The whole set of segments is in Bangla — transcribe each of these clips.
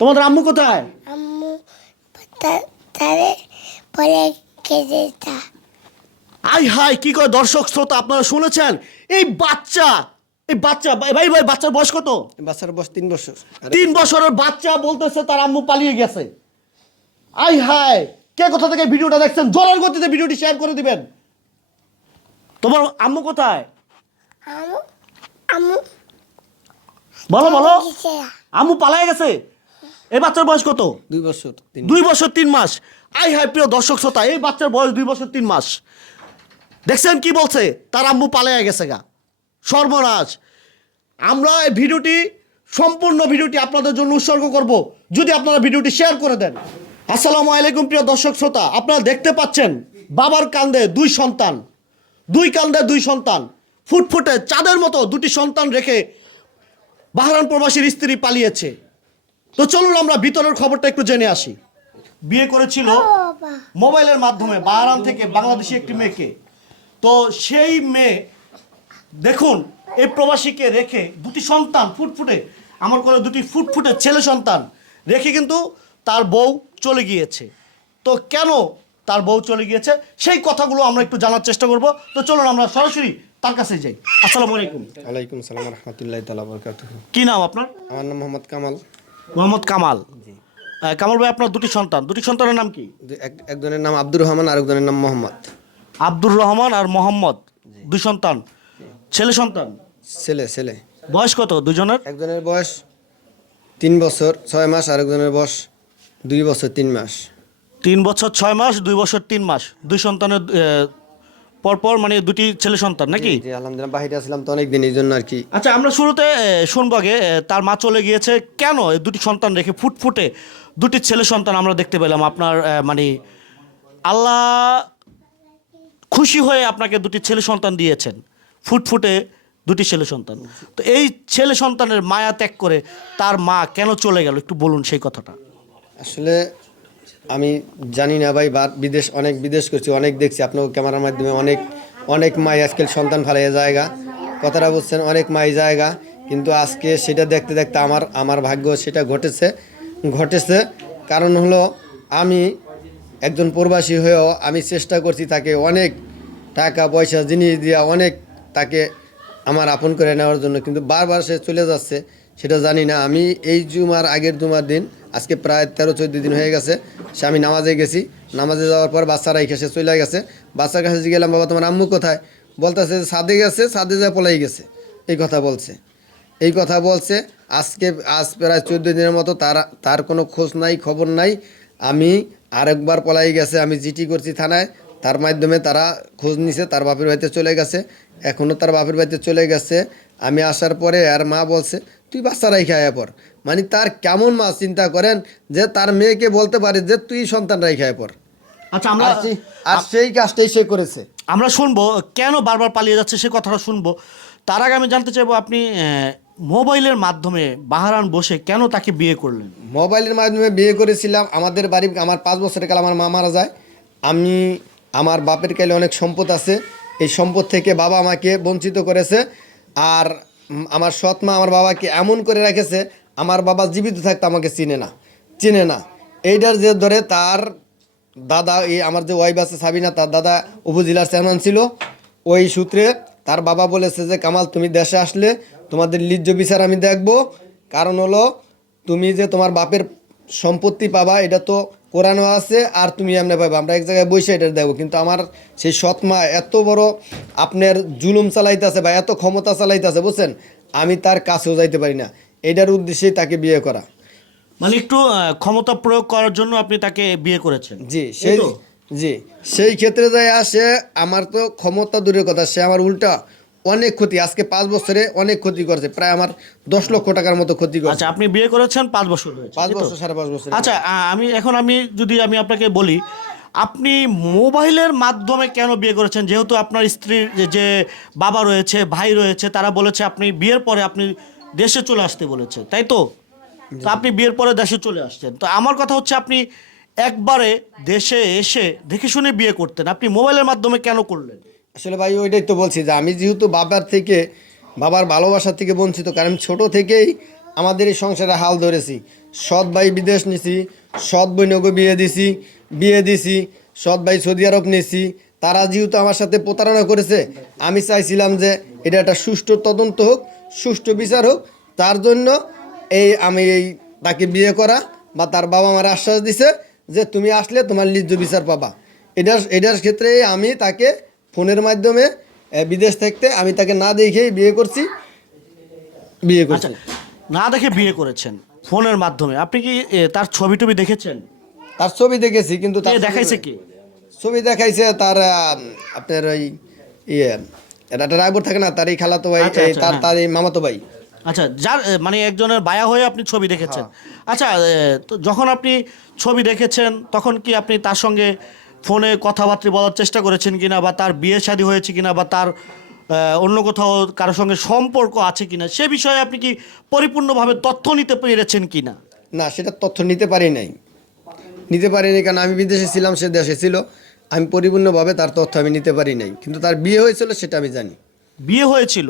তোমাদের আম্মু কোথায়? আম্মু তারে পরে আই হাই কি করে দর্শক শ্রোতা আপনারা শুনেছেন? এই বাচ্চা এই বাচ্চা ভাই ভাই ভাই, বাচ্চার বয়স কত? বাচ্চার বয়স তিন বছর। তিন বছরের বাচ্চা বলতেছে তার আম্মু পালিয়ে গেছে। আই হাই কে কোথা থেকে ভিডিওটা দেখছেন? জোরের গতিতে ভিডিওটি শেয়ার করে দিবেন। তোমার আম্মু কোথায়? আম্মু আম্মু বলো বলো। আম্মু পালায়ে গেছে? এই বাচ্চার বয়স কত? দুই বছর তিন দুই বছর তিন মাস। আই হাই প্রিয় দর্শক শ্রোতা এই বাচ্চার বয়স দুই বছর তিন মাস। দেখছেন কি বলছে? তার আম্মু পালাইয়া গেছে গা। সর্বনাশ। আমরা এই ভিডিওটি সম্পূর্ণ ভিডিওটি আপনাদের জন্য উৎসর্গ করব। যদি আপনারা ভিডিওটি শেয়ার করে দেন। আসসালামু আলাইকুম প্রিয় দর্শক শ্রোতা। আপনারা দেখতে পাচ্ছেন বাবার কান্দে দুই সন্তান। দুই কান্দে দুই সন্তান। ফুটফুটে চাঁদের মতো দুটি সন্তান রেখে বাহারান প্রবাসীর স্ত্রী পালিয়েছে। তো চলুন আমরা ভিতরের খবরটা একটু জেনে আসি। বিয়ে করেছিল মোবাইলের মাধ্যমে বাহারান থেকে বাংলাদেশি একটি মেয়েকে। তো সেই মেয়ে দেখুন এই প্রবাসীকে রেখে দুটি সন্তান ফুটফুটে আমার করে দুটি ফুটফুটে ছেলে সন্তান রেখে কিন্তু তার বউ চলে গিয়েছে। তো কেন তার বউ চলে গিয়েছে? সেই কথাগুলো আমরা একটু জানার চেষ্টা করব। তো চলুন আমরা সরাসরি তার কাছে যাই। আসসালামু আলাইকুম। ওয়ালাইকুম সালাম রহমতুল্লাহ তালা বরকাত কি নাম আপনার? আমার নাম মোহাম্মদ কামাল। মোহাম্মদ কামাল। কামাল ভাই আপনার দুটি সন্তান। দুটি সন্তানের নাম কি? এক- একজনের নাম আব্দুর রহমান আর একজনের নাম মোহাম্মদ। আব্দুর রহমান আর মোহাম্মদ দুই সন্তান। ছেলে সন্তান? ছেলে ছেলে। বয়স কত দুজনের? একজনের বয়স তিন বছর ছয় মাস আর একজনের বয়স দুই বছর তিন মাস। তিন বছর ছয় মাস দুই বছর তিন মাস। দুই সন্তানের পরপর মানে দুটি ছেলে সন্তান নাকি? জি আলহামদুলিল্লাহ বাহিরে আসলাম তো অনেক দিন এই জন্য আর কি। আচ্ছা আমরা শুরুতে শুনব আগে তার মা চলে গিয়েছে কেন এই দুটি সন্তান রেখে ফুটফুটে দুটি ছেলে সন্তান আমরা দেখতে পেলাম? আপনার মানে আল্লাহ খুশি হয়ে আপনাকে দুটি ছেলে সন্তান দিয়েছেন ফুটফুটে দুটি ছেলে সন্তান। তো এই ছেলে সন্তানের মায়া ত্যাগ করে তার মা কেন চলে গেল? একটু বলুন সেই কথাটা। আসলে আমি জানি না ভাই বিদেশ, অনেক বিদেশ করছি, অনেক দেখছি। আপনার ক্যামেরার মাধ্যমে অনেক অনেক মাই আজকাল সন্তান ফালাইয়া জায়গা। কথাটা বলছেন, অনেক মাই জায়গা। কিন্তু আজকে সেটা দেখতে দেখতে আমার আমার ভাগ্য সেটা ঘটেছে ঘটেছে। কারণ হলো, আমি একজন প্রবাসী হয়েও আমি চেষ্টা করছি তাকে অনেক টাকা, পয়সা, জিনিস দিয়া অনেক তাকে আমার আপন করে নেওয়ার জন্য। কিন্তু বারবার সে চলে যাচ্ছে। সেটা জানি না। আমি এই জুমার আগের জুমার দিন, আজকে প্রায় তেরো, চোদ্দ দিন হয়ে গেছে, সে আমি নামাজে গেছি। নামাজে যাওয়ার পর বাচ্চারা রেখে সে চলে গেছে। বাচ্চার কাছে গেলাম, বাবা, তোমার আম্মু কোথায়? বলতেছে, সাদে গেছে, সাদে যা পলাই গেছে। এই কথা বলছে। এই কথা বলছে, আজকে, আজ প্রায় চোদ্দ দিনের মতো তার তার কোনো খোঁজ নাই, খবর নাই। আমি আরেকবার পলাই গেছে, আমি জিটি করছি থানায়। তার মাধ্যমে তারা খোঁজ নিছে, তার বাপের বাড়িতে চলে গেছে। এখনও তার বাপের বাড়িতে চলে গেছে। আমি আসার পরে আর মা বলছে তুই বাচ্চা রাই খায় পর। মানে তার কেমন মা চিন্তা করেন যে তার মেয়েকে বলতে পারে যে তুই সন্তান রাই খায় পর। আচ্ছা আমরা আর সেই- কাজটাই সে করেছে। আমরা শুনব কেন বারবার পালিয়ে যাচ্ছে সে কথাটা শুনব। তার আগে আমি জানতে চাইব আপনি মোবাইলের মাধ্যমে বাহারান বসে কেন তাকে বিয়ে করলেন? মোবাইলের মাধ্যমে বিয়ে করেছিলাম। আমাদের বাড়ি আমার পাঁচ বছরের কাল আমার মা মারা যায়। আমি আমার বাপের কালে অনেক সম্পদ আছে। এই সম্পদ থেকে বাবা আমাকে বঞ্চিত করেছে। আর আমার সৎ মা আমার বাবাকে এমন করে রেখেছে, আমার বাবা জীবিত থাকতে আমাকে চিনে না চিনে না। এইটার যে ধরে তার দাদা, এই আমার যে ওয়াইফ আছে সাবিনা, তার দাদা উপজেলার চেয়ারম্যান ছিল, ওই সূত্রে তার বাবা বলেছে যে, কামাল, তুমি দেশে আসলে তোমাদের লিজ্জ বিচার আমি দেখব। কারণ হলো, তুমি যে তোমার বাপের সম্পত্তি পাবা, এটা তো কোরআনও আছে আর তুমি এমনি পাবা আমরা এক জায়গায় বসে এটা দেবো কিন্তু আমার সেই সৎমা এত বড় আপনার জুলুম চালাইতেছে বা এত ক্ষমতা চালাইতেছে বুঝছেন? আমি তার কাছেও যাইতে পারি না। এটার উদ্দেশ্যেই তাকে বিয়ে করা। মানে একটু ক্ষমতা প্রয়োগ করার জন্য আপনি তাকে বিয়ে করেছেন। জি সেই জি সেই ক্ষেত্রে যাই আসে আমার তো ক্ষমতা দূরের কথা সে আমার উল্টা। অনেক ক্ষতি আজকে পাঁচ বছরে অনেক ক্ষতি করছে প্রায় আমার দশ লক্ষ টাকার মতো ক্ষতি করছে। আচ্ছা আপনি বিয়ে করেছেন পাঁচ বছর পাঁচ বছর সাড়ে পাঁচ বছর। আচ্ছা আমি এখন আমি যদি আমি আপনাকে বলি আপনি মোবাইলের মাধ্যমে কেন বিয়ে করেছেন? যেহেতু আপনার স্ত্রীর যে- যে বাবা রয়েছে ভাই রয়েছে তারা বলেছে আপনি বিয়ের পরে আপনি দেশে চলে আসতে বলেছে তাই তো? তো আপনি বিয়ের পরে দেশে চলে আসছেন। তো আমার কথা হচ্ছে আপনি একবারে দেশে এসে দেখে শুনে বিয়ে করতেন আপনি মোবাইলের মাধ্যমে কেন করলেন? আসলে ভাই, ওইটাই তো বলছি যে আমি যেহেতু বাবার থেকে, বাবার ভালোবাসা থেকে বঞ্চিত, কারণ ছোট থেকেই আমাদের এই সংসারে হাল ধরেছি। সৎ ভাই বিদেশ নিছি, সৎ বৈনকে বিয়ে দিছি বিয়ে দিছি, সৎ ভাই সৌদি আরব নিছি। তারা যেহেতু আমার সাথে প্রতারণা করেছে, আমি চাইছিলাম যে এটা একটা সুষ্ঠু তদন্ত হোক, সুষ্ঠু বিচার হোক। তার জন্য এই আমি এই তাকে বিয়ে করা বা তার বাবা আমার আশ্বাস দিছে যে তুমি আসলে তোমার লিজ্জ বিচার পাবা। এটার এটার ক্ষেত্রে আমি তাকে ফোনের মাধ্যমে বিদেশ থাকতে আমি তাকে না দেখেই বিয়ে করছি। বিয়ে আচ্ছা করছি না দেখে বিয়ে করেছেন ফোনের মাধ্যমে। আপনি কি তার ছবি টবি দেখেছেন? তার ছবি দেখেছি কিন্তু তার দেখাইছে কি? ছবি দেখাইছে তার আপনার ওই ইয়ে এটা একটা রায়পুর থাকে না তার এই খালাতো ভাই আচ্ছা, আচ্ছা, তার হ্যাঁ। তার এই মামাতো ভাই। আচ্ছা যার মানে একজনের বায়া হয়ে আপনি ছবি দেখেছেন। আচ্ছা তো যখন আপনি ছবি দেখেছেন তখন কি আপনি তার সঙ্গে ফোনে কথাবার্তা বলার চেষ্টা করেছেন কিনা বা তার বিয়ে শাদী হয়েছে কিনা বা তার অন্য কোথাও কারোর সঙ্গে সম্পর্ক আছে কিনা সে বিষয়ে আপনি কি পরিপূর্ণভাবে তথ্য নিতে পেরেছেন কিনা? না সেটা তথ্য নিতে পারি নাই। নিতে পারি পারিনি কারণ আমি বিদেশে ছিলাম সে দেশে ছিল। আমি পরিপূর্ণভাবে তার তথ্য আমি নিতে পারি নাই। কিন্তু তার বিয়ে হয়েছিল সেটা আমি জানি। বিয়ে হয়েছিল?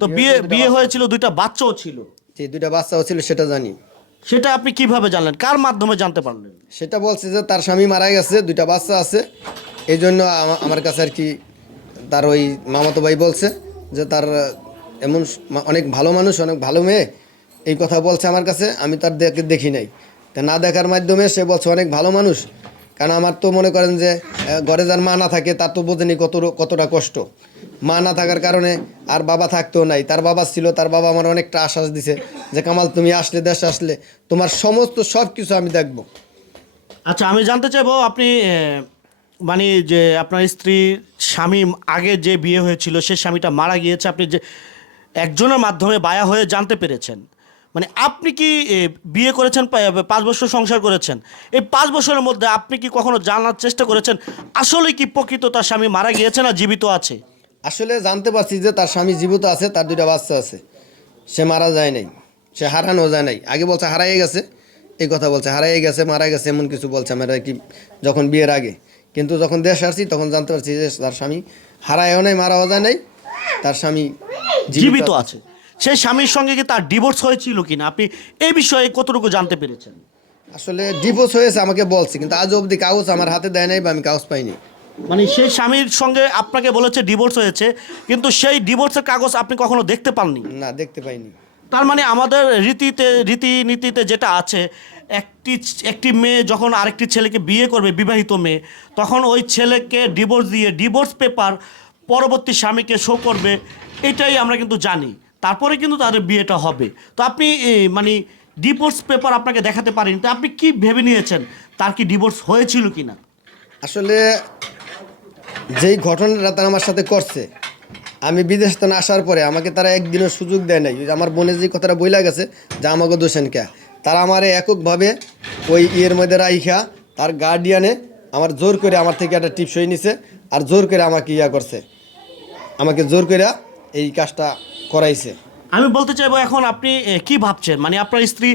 তো বিয়ে বিয়ে হয়েছিল দুইটা বাচ্চাও ছিল। যে দুইটা বাচ্চাও ছিল সেটা জানি। সেটা আপনি কীভাবে জানলেন? কার মাধ্যমে জানতে পারলেন? সেটা বলছে যে তার স্বামী মারা গেছে, দুইটা বাচ্চা আছে। এই জন্য আমার কাছে আর কি তার ওই মামাতো ভাই বলছে যে তার এমন অনেক ভালো মানুষ, অনেক ভালো মেয়ে, এই কথা বলছে আমার কাছে, আমি তার দেখে দেখি নাই। তা না দেখার মাধ্যমে সে বলছে অনেক ভালো মানুষ, কারণ আমার তো মনে করেন যে ঘরে যার মা না থাকে, তার তো বোঝেনি কত কতটা কষ্ট। মা না থাকার কারণে আর বাবা থাকতেও নাই। তার বাবা ছিল, তার বাবা আমার অনেকটা আশ্বাস দিছে যে, কামাল, তুমি আসলে, দেশে আসলে তোমার সমস্ত সব কিছু আমি দেখব। আচ্ছা আমি জানতে চাইব, আপনি মানে যে আপনার স্ত্রী, স্বামী আগে যে বিয়ে হয়েছিল, সে স্বামীটা মারা গিয়েছে, আপনি যে একজনের মাধ্যমে বায়া হয়ে জানতে পেরেছেন। মানে আপনি কি বিয়ে করেছেন পাঁচ বছর সংসার করেছেন? এই পাঁচ বছরের মধ্যে আপনি কি কখনো জানার চেষ্টা করেছেন, আসলে কি প্রকৃত তার স্বামী মারা গিয়েছে না জীবিত আছে? আসলে জানতে পারছি যে তার স্বামী জীবিত আছে তার দুইটা বাচ্চা আছে। সে মারা যায় নাই সে হারানো যায় নাই। আগে বলছে হারাই গেছে এই কথা বলছে হারাই গেছে মারা গেছে এমন কিছু বলছে আমার কি যখন বিয়ের আগে। কিন্তু যখন দেশ আসছি তখন জানতে পারছি যে তার স্বামী হারায়ও নাই মারাও যায় নাই তার স্বামী জীবিত আছে। সেই স্বামীর সঙ্গে কি তার ডিভোর্স হয়েছিল কিনা? আপনি এই বিষয়ে কতটুকু জানতে পেরেছেন? আসলে ডিভোর্স হয়েছে আমাকে বলছে কিন্তু আজ অবধি কাগজ আমার হাতে দেয় নাই বা আমি কাগজ পাইনি। মানে সেই স্বামীর সঙ্গে আপনাকে বলেছে ডিভোর্স হয়েছে কিন্তু সেই ডিভোর্সের কাগজ আপনি কখনো দেখতে পাননি? না দেখতে পাইনি। তার মানে আমাদের রীতিতে রীতিনীতিতে যেটা আছে একটি একটি মেয়ে যখন আরেকটি ছেলেকে বিয়ে করবে বিবাহিত মেয়ে তখন ওই ছেলেকে ডিভোর্স দিয়ে ডিভোর্স পেপার পরবর্তী স্বামীকে শো করবে এটাই আমরা কিন্তু জানি। তারপরে কিন্তু তাদের বিয়েটা হবে। তো আপনি মানে ডিভোর্স পেপার আপনাকে দেখাতে পারেন তো আপনি কি ভেবে নিয়েছেন? তার কি ডিভোর্স হয়েছিল কি না আসলে যেই ঘটনাটা তারা আমার সাথে করছে, আমি বিদেশ থেকে আসার পরে আমাকে তারা একদিনও সুযোগ দেয় নাই। আমার বোনের যে কথাটা বইলা গেছে যে আমাকে দোষেন কে তারা আমার এককভাবে ওই ইয়ের মধ্যে রাইখা, তার গার্ডিয়ানে আমার জোর করে আমার থেকে একটা টিপস হয়ে নিছে আর জোর করে আমাকে ইয়া করছে। আমাকে জোর করে এই কাজটা করাইছে। আমি বলতে চাইব এখন আপনি কি ভাবছেন? মানে আপনার স্ত্রী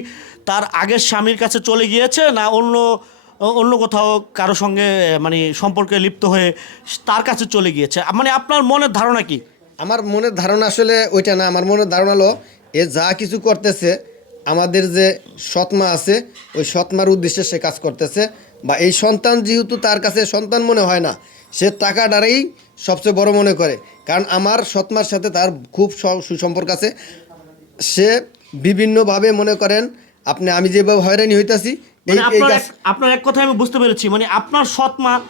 তার আগের স্বামীর কাছে চলে গিয়েছে না অন্য অন্য কোথাও কারও সঙ্গে মানে সম্পর্কে লিপ্ত হয়ে তার কাছে চলে গিয়েছে। মানে আপনার মনের ধারণা কি? আমার মনের ধারণা আসলে ওইটা না। আমার মনের ধারণা হলো, এ যা কিছু করতেছে, আমাদের যে সৎমা আছে, ওই সৎমার উদ্দেশ্যে সে কাজ করতেছে বা এই সন্তান যেহেতু তার কাছে সন্তান মনে হয় না, সে টাকা দ্বারাই সবচেয়ে বড় মনে করে। কারণ আমার সৎমার সাথে তার খুব সুসম্পর্ক আছে। সে বিভিন্নভাবে মনে করেন, আপনি, আমি যেভাবে হয়রানি হইতাছি আপনার এক- আপনার এক কথায় আমি বুঝতে পেরেছি মানে আপনার সৎমা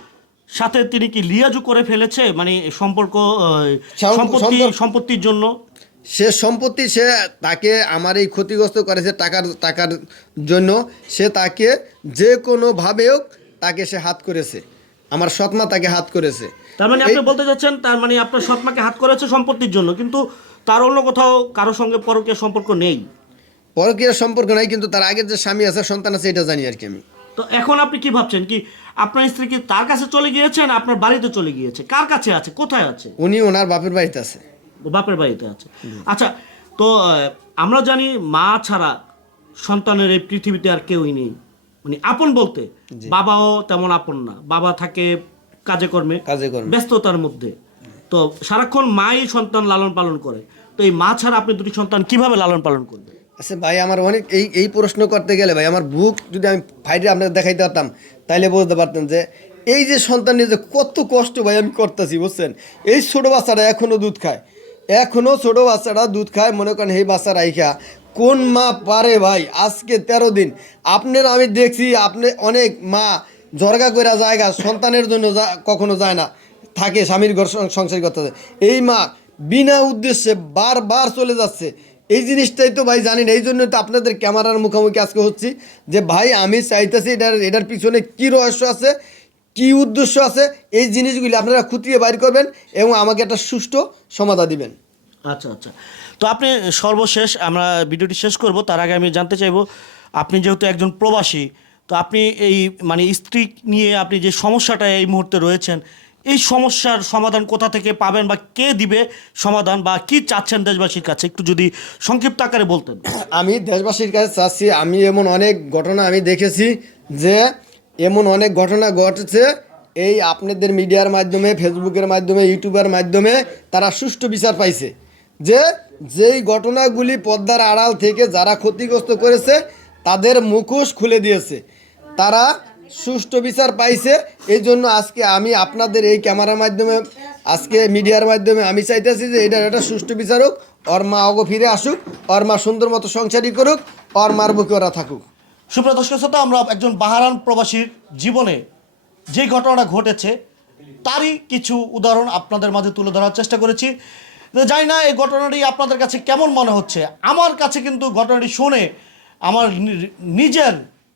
সাথে তিনি কি লিয়াজু করে ফেলেছে? মানে সম্পর্ক সম্পত্তি সম্পত্তির জন্য? সে সম্পত্তি সে তাকে আমার এই ক্ষতিগ্রস্ত করেছে টাকার টাকার জন্য। সে তাকে যে কোনোভাবে হোক তাকে সে হাত করেছে। আমার সৎমা তাকে হাত করেছে। তার মানে আপনি বলতে চাচ্ছেন তার মানে আপনার সৎমাকে হাত করেছে সম্পত্তির জন্য কিন্তু তার অন্য কোথাও কারোর সঙ্গে পরকীয় সম্পর্ক নেই। পরকীয় সম্পর্ক নাই কিন্তু তার আগের যে স্বামী আছে সন্তান আছে এটা জানি আর কি আমি। তো এখন আপনি কি ভাবছেন? কি আপনার স্ত্রী কি তার কাছে চলে গিয়েছে না আপনার বাড়িতে চলে গিয়েছে? কার কাছে আছে? কোথায় আছে? উনি ওনার বাপের বাড়িতে আছে। ও বাপের বাড়িতে আছে। আচ্ছা তো আমরা জানি মা ছাড়া সন্তানের এই পৃথিবীতে আর কেউই নেই। মানে আপন বলতে বাবাও তেমন আপন না। বাবা থাকে কাজে কর্মে কাজে কর্মে। ব্যস্ততার মধ্যে। তো সারাক্ষণ মাই সন্তান লালন পালন করে। তো এই মা ছাড়া আপনি দুটি সন্তান কীভাবে লালন পালন করবেন? আচ্ছা ভাই, আমার অনেক এই এই প্রশ্ন করতে গেলে ভাই, আমার বুক যদি আমি ফাইটে আপনাকে দেখাইতে পারতাম, তাইলে বুঝতে পারতেন যে এই যে সন্তান নিয়ে যে কত কষ্ট ভাই আমি করতেছি, বুঝছেন? এই ছোটো বাচ্চাটা এখনও দুধ খায়। এখনও ছোটো বাচ্চাটা দুধ খায়, মনে করেন এই বাচ্চা রাইখা, কোন মা পারে ভাই? আজকে তেরো দিন। আপনার, আমি দেখছি, আপনি অনেক মা জর্গা করে জায়গা, সন্তানের জন্য কখনো যায় না। থাকে স্বামীর ঘর সংসার করতে। এই মা বিনা উদ্দেশ্যে বারবার চলে যাচ্ছে। এই জিনিসটাই তো ভাই জানি না এই জন্য তো আপনাদের ক্যামেরার মুখোমুখি আজকে হচ্ছি যে ভাই আমি চাইতেছি এটার এটার পিছনে কী রহস্য আছে, কি উদ্দেশ্য আছে, এই জিনিসগুলি আপনারা খুঁটিয়ে বাইর করবেন এবং আমাকে একটা সুষ্ঠু সমাধা দিবেন। আচ্ছা আচ্ছা। তো আপনি সর্বশেষ আমরা ভিডিওটি শেষ করব, তার আগে আমি জানতে চাইব, আপনি যেহেতু একজন প্রবাসী, তো আপনি এই মানে স্ত্রী নিয়ে আপনি যে সমস্যাটা এই মুহূর্তে রয়েছেন এই সমস্যার সমাধান কোথা থেকে পাবেন বা কে দিবে সমাধান বা কি চাচ্ছেন দেশবাসীর কাছে? একটু যদি সংক্ষিপ্ত আকারে বলতেন। আমি দেশবাসীর কাছে চাচ্ছি, আমি এমন অনেক ঘটনা আমি দেখেছি যে এমন অনেক ঘটনা ঘটেছে। এই আপনাদের মিডিয়ার মাধ্যমে, ফেসবুকের মাধ্যমে, ইউটিউবের মাধ্যমে তারা সুষ্ঠু বিচার পাইছে যে যেই ঘটনাগুলি পদ্মার আড়াল থেকে যারা ক্ষতিগ্রস্ত করেছে, তাদের মুখোশ খুলে দিয়েছে। তারা সুষ্ঠু বিচার পাইছে। এই জন্য আজকে আমি আপনাদের এই ক্যামেরার মাধ্যমে, আজকে মিডিয়ার মাধ্যমে আমি চাইতেছি যে এটা একটা সুষ্ঠু বিচার হোক, ওর মা অগো ফিরে আসুক, ওর মা সুন্দর মতো সংসারই করুক, ওর মার বুকে ওরা থাকুক। সুপ্রিয় দর্শক শ্রোতা, আমরা একজন বাহারান প্রবাসীর জীবনে যে ঘটনাটা ঘটেছে, তারই কিছু উদাহরণ আপনাদের মাঝে তুলে ধরার চেষ্টা করেছি। জানি না, এই ঘটনাটি আপনাদের কাছে কেমন মনে হচ্ছে? আমার কাছে কিন্তু ঘটনাটি শুনে আমার নিজের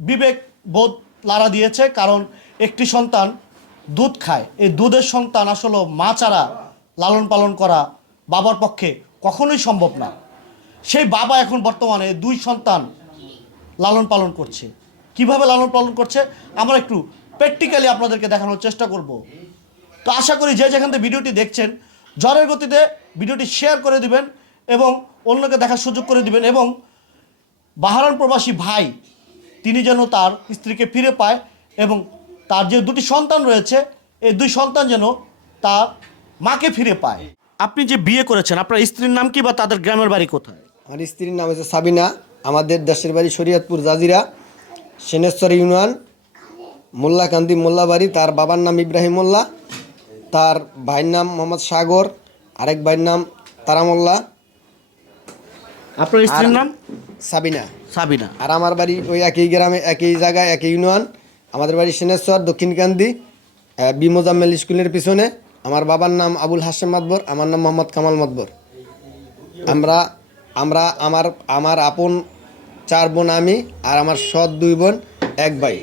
বিবেক বোধ লাড়া দিয়েছে, কারণ একটি সন্তান দুধ খায়। এই দুধের সন্তান আসলে মা ছাড়া লালন পালন করা বাবার পক্ষে কখনোই সম্ভব না। সেই বাবা এখন বর্তমানে দুই সন্তান লালন পালন করছে। কীভাবে লালন পালন করছে, আমরা একটু প্র্যাকটিক্যালি আপনাদেরকে দেখানোর চেষ্টা করব। তো আশা করি যে যেখান থেকে ভিডিওটি দেখছেন, জ্বরের গতিতে ভিডিওটি শেয়ার করে দিবেন এবং অন্যকে দেখার সুযোগ করে দিবেন এবং বাহারান প্রবাসী ভাই তিনি যেন তার স্ত্রীকে ফিরে পায় এবং তার যে দুটি সন্তান রয়েছে এই দুই সন্তান যেন তার মাকে ফিরে পায়। আপনি যে বিয়ে করেছেন আপনার স্ত্রীর নাম কি বা তাদের গ্রামের বাড়ি কোথায়? আমার স্ত্রীর নাম হচ্ছে সাবিনা। আমাদের দেশের বাড়ি শরীয়তপুর জাজিরা সেনেশ্বর ইউনিয়ন মোল্লাকান্দি মোল্লাবাড়ি। তার বাবার নাম ইব্রাহিম মোল্লা তার ভাইয়ের নাম মোহাম্মদ সাগর আরেক ভাইয়ের নাম তারা মোল্লা আপনার স্ত্রীর নাম? সাবিনা। সাবিনা। আর আমার বাড়ি ওই একই গ্রামে একই জায়গায় একই ইউনিয়ন। আমাদের বাড়ি সেনেশ্বর দক্ষিণকান্দি কান্দি বি মোজাম্মেল স্কুলের পিছনে। আমার বাবার নাম আবুল হাসেম মাতবর আমার নাম মোহাম্মদ কামাল মাতবর। আমরা আমরা আমার আমার আপন চার বোন আমি আর আমার সৎ দুই বোন এক ভাই।